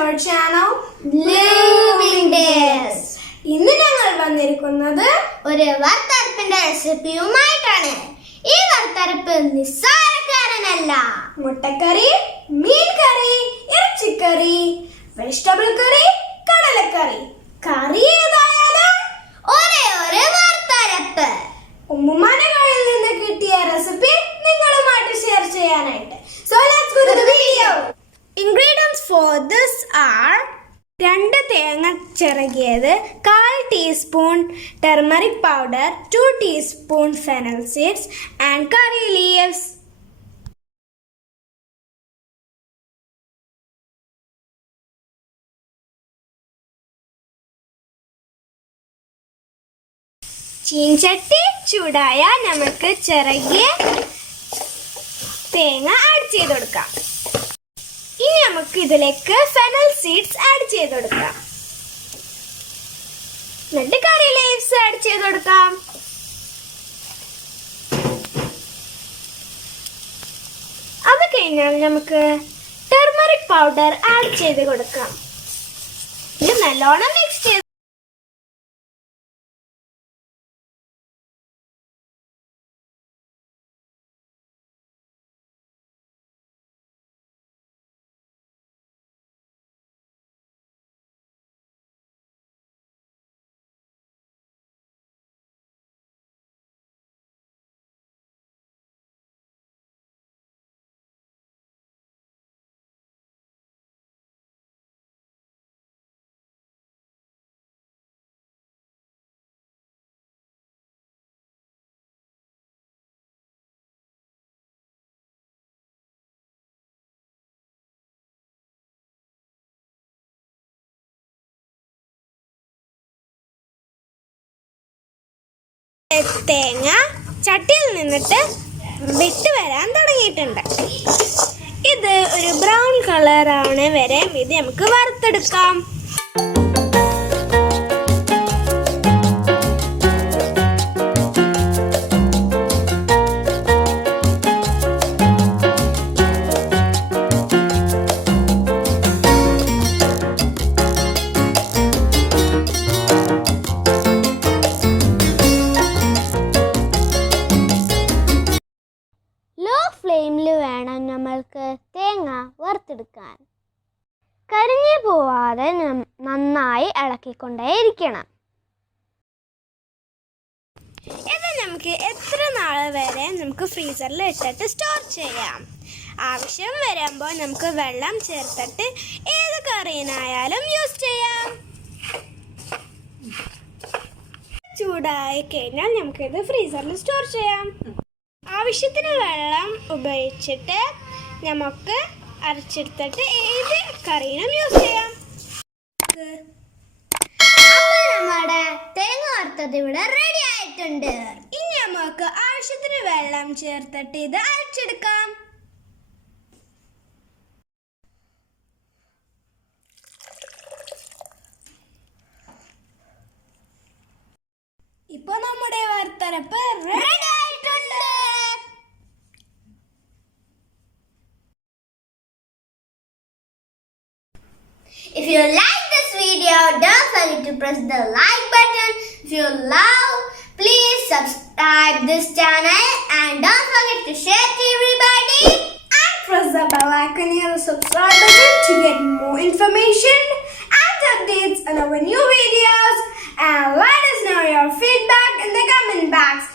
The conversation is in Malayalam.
our channel Living Days. ഇന്ന് ഞങ്ങൾ വന്നിരിക്കുന്നത് ഒരു വറുത്തരപ്പിന്റെ റെസിപ്പിയുമായിട്ടാണ് ഈ വറുത്തരപ്പ് നിസ്സാരക്കാരനല്ല. മുട്ടക്കറി മീൻ കറി ഇറച്ചിക്കറി വെജിറ്റബിൾ കറി കടലക്കറി. ചിറകിയത് കാൽ teaspoon turmeric powder two teaspoon fennel seeds and curry leaves ചീൻചട്ടി ചൂടായ നമുക്ക് ചിറകിയ തേങ്ങ ആഡ് ചെയ്ത് കൊടുക്കാം. ഇനി നമുക്ക് ഇതിലേക്ക് ഫെനൽ സീഡ്സ് ആഡ് ചെയ്ത് കൊടുക്കാം. എന്നിട്ട് കറി ലീവ്സ് ആഡ് ചെയ്ത് കൊടുക്കാം. അത് കഴിഞ്ഞാൽ നമുക്ക് ടെർമറിക് പൗഡർ ആഡ് ചെയ്ത് കൊടുക്കാം. ഇത് നല്ലോണം തേങ്ങ ചട്ടിയിൽ നിന്നിട്ട് വിട്ട് വരാൻ തുടങ്ങിയിട്ടുണ്ട്. ഇത് ഒരു ബ്രൗൺ കളറാണ് വരെ ഇത് നമുക്ക് വറുത്തെടുക്കാം. നമ്മൾക്ക് തേങ്ങ വറുത്തെടുക്കാൻ. കരിഞ്ഞു പോവാതെ നന്നായി ഇളക്കിക്കൊണ്ടേയിരിക്കണം. ഇത് നമുക്ക് എത്ര നാൾ വരെ നമുക്ക് ഫ്രീസറിൽ ഇട്ടിട്ട് സ്റ്റോർ ചെയ്യാം? ആവശ്യം വരുമ്പോൾ നമുക്ക് വെള്ളം ചേർത്തിട്ട് ഏത് കറിയിനായാലും യൂസ് ചെയ്യാം. ചൂടായി കഴിഞ്ഞാൽ നമുക്കിത് ഫ്രീസറിൽ സ്റ്റോർ ചെയ്യാം. ആവശ്യത്തിന് വെള്ളം ഉപയോഗിച്ചിട്ട് നമുക്ക് അരച്ചെടുത്തിട്ട് ഏത് കറിയിലും യൂസ് ചെയ്യാം. അപ്പോൾ നമ്മുടെ തേങ്ങ വറുത്തത് ഇവിടെ റെഡി ആയിട്ടുണ്ട്. ഇനി നമുക്ക് ആവശ്യത്തിന് വെള്ളം ചേർത്തിട്ട് ഇത് അരച്ചെടുക്കാം. ഇപ്പൊ നമ്മുടെ വാർത്തരപ്പ് ready If you like this video, don't forget to press the like button. If you love, please subscribe this channel and don't forget to share to everybody. And press the bell icon here, the subscribe button to get more information and updates on our new videos. And let us know your feedback in the comment box.